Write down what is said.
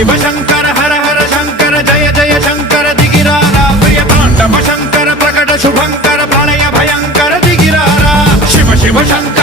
शिव शंकर हर हर शंकर जय जय शंकर दिगिरारा प्रिय तांडव शंकर प्रकट शुभंकर प्रलय भयंकर दिगिरारा शिव शिव शंकर